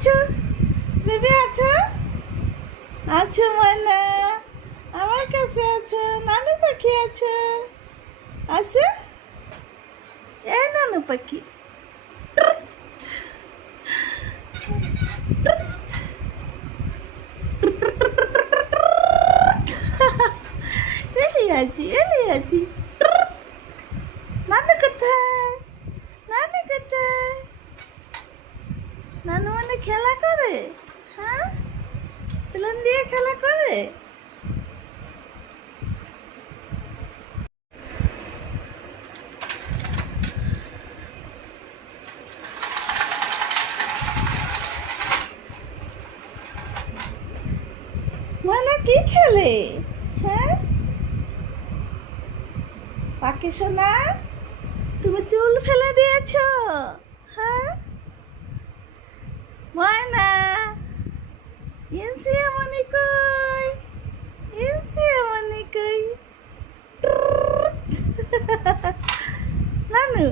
আছো? বেবি আছো? আছো ময়না? আমার কাছে আছো? নানু পাখি আছো? আছো? এ নানু পাখি। এলি আছি, এলি আছি। নানু কোথায়? নানু কোথায়? নানু মানে খেলা করে? হ্যাঁ, বেলুন দিয়ে খেলা করে? মানে কি খেলে? হ্যাঁ, পাখি সোনা, তুমি চুল ফেলে দিয়েছ? হ্যাঁ, ময়না, ইনসি মনি কই? ইনসি মনি কই? নানু